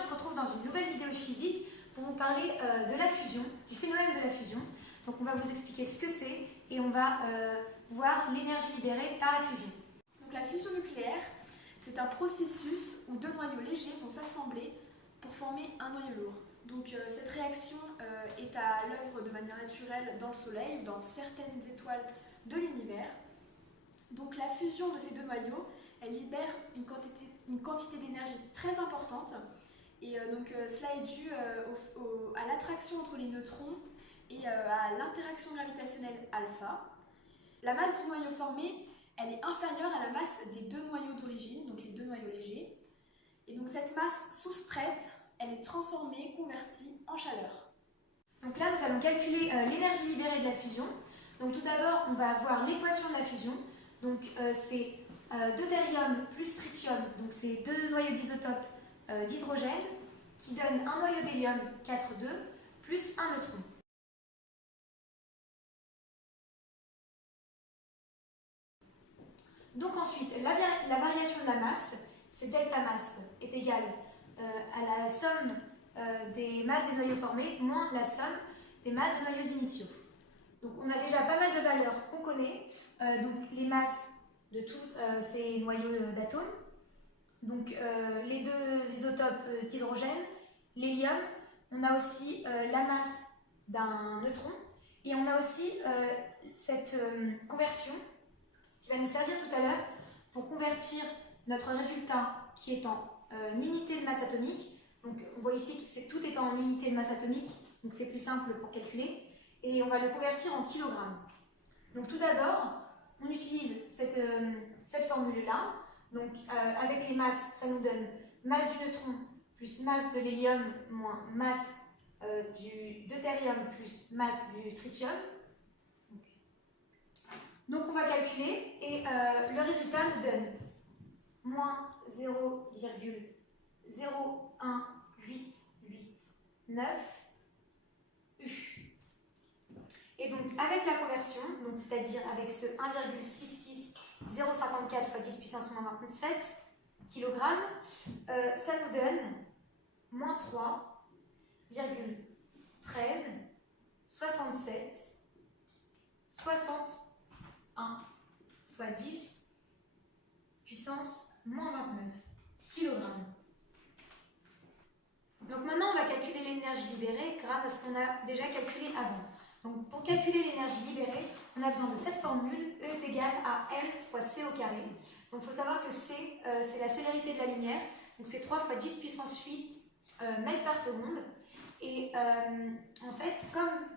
on se retrouve dans une nouvelle vidéo physique pour vous parler de la fusion, du phénomène de la fusion. Donc on va vous expliquer ce que c'est et on va voir l'énergie libérée par la fusion. Donc la fusion nucléaire, c'est un processus où deux noyaux légers vont s'assembler pour former un noyau lourd. Donc cette réaction est à l'œuvre de manière naturelle dans le Soleil ou dans certaines étoiles de l'univers. Donc la fusion de ces deux noyaux, elle libère une quantité d'énergie très importante et cela est dû à l'attraction entre les neutrons et à l'interaction gravitationnelle alpha. La masse du noyau formé, elle est inférieure à la masse des deux noyaux d'origine, donc les deux noyaux légers. Et donc cette masse soustraite, elle est transformée, convertie en chaleur. Donc là, nous allons calculer l'énergie libérée de la fusion. Donc tout d'abord, on va avoir l'équation de la fusion. Donc c'est deutérium plus tritium, donc c'est deux noyaux d'isotopes d'hydrogène qui donnent un noyau d'hélium 4,2 plus un neutron. Donc ensuite, la variation de la masse, c'est delta masse, est égale à la somme des masses des noyaux formés moins la somme des masses des noyaux initiaux. Donc on a déjà pas mal de valeurs qu'on connaît, donc les masses de tous ces noyaux d'atomes, donc les deux isotopes d'hydrogène, l'hélium, on a aussi la masse d'un neutron et on a aussi cette conversion qui va nous servir tout à l'heure pour convertir notre résultat qui est en unité de masse atomique. Donc on voit ici que tout est en unité de masse atomique, donc c'est plus simple pour calculer, et on va le convertir en kilogrammes. Donc tout d'abord, on utilise cette formule-là. Donc avec les masses, ça nous donne masse du neutron plus masse de l'hélium moins masse du deutérium plus masse du tritium. Donc on va calculer et le résultat nous donne moins 0,01889 U. Et donc avec la conversion, c'est-à-dire avec ce 1,66054 fois 10 puissance moins 27 kg, ça nous donne moins 3,1367 61 fois 10 puissance moins 29 kg. Donc maintenant, on va calculer l'énergie libérée grâce à ce qu'on a déjà calculé avant. Donc pour calculer l'énergie libérée, on a besoin de cette formule, E est égal à M fois C au carré. Donc il faut savoir que C, c'est la célérité de la lumière, donc c'est 3 fois 10 puissance 8 mètres par seconde. Et en fait, comme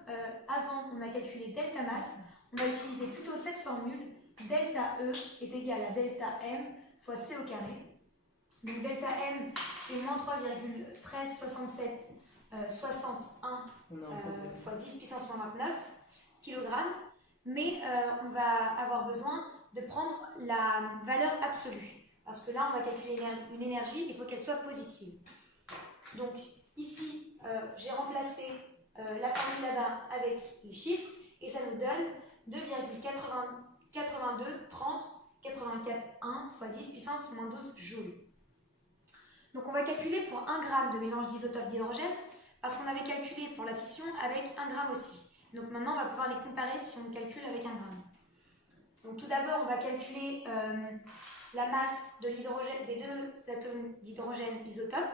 avant on a calculé delta masse, on va utiliser plutôt cette formule, delta E est égal à delta M fois C au carré. Donc delta M, c'est moins 3,1367 61 fois 10 puissance moins 29 kg, mais on va avoir besoin de prendre la valeur absolue, parce que là on va calculer une énergie, il faut qu'elle soit positive. Donc ici, j'ai remplacé la formule là-bas avec les chiffres, et ça nous donne 2,823084 fois 10 puissance moins 12 joules. Donc on va calculer pour 1 g de mélange d'isotopes d'hydrogène, parce qu'on avait calculé pour la fission avec 1 g aussi. Donc maintenant on va pouvoir les comparer si on calcule avec 1 g. Donc tout d'abord on va calculer la masse de l'hydrogène, des deux atomes d'hydrogène isotopes.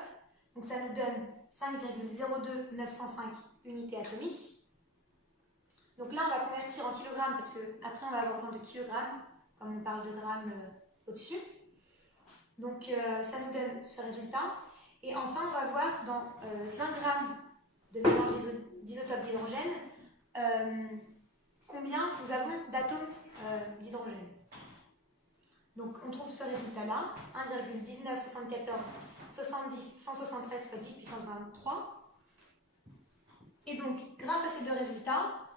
Donc ça nous donne 5,02905 unités atomiques. Donc là on va convertir en kilogrammes parce qu'après on va avoir besoin de kilogrammes, comme on parle de grammes au-dessus. Donc ça nous donne ce résultat. Et enfin, on va voir dans 1 g de mélange d'isotopes d'hydrogène combien nous avons d'atomes d'hydrogène. Donc on trouve ce résultat-là, 1,1974 70 173 fois 10 puissance 23. Et donc, grâce à ces deux résultats,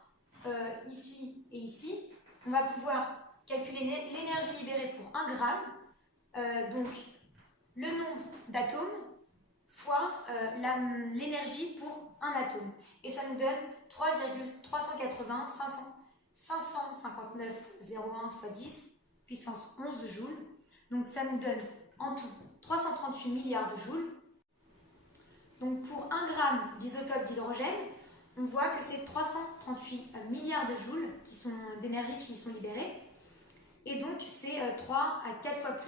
ici et ici, on va pouvoir calculer l'énergie libérée pour 1 g. Donc le nombre d'atomes fois l'énergie pour un atome. Et ça nous donne 3,380 559,01 fois 10 puissance 11 joules. Donc ça nous donne en tout 338 milliards de joules. Donc pour 1 gramme d'isotope d'hydrogène, on voit que c'est 338 milliards de joules d'énergie qui sont libérés. Et donc c'est 3 à 4 fois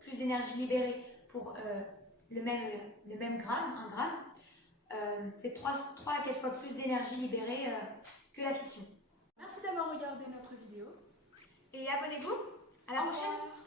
plus d'énergie libérée pour le même gramme, 1 gramme. C'est 3 à 4 fois plus d'énergie libérée que la fission. Merci d'avoir regardé notre vidéo. Et abonnez-vous, à la Au prochaine! revoir.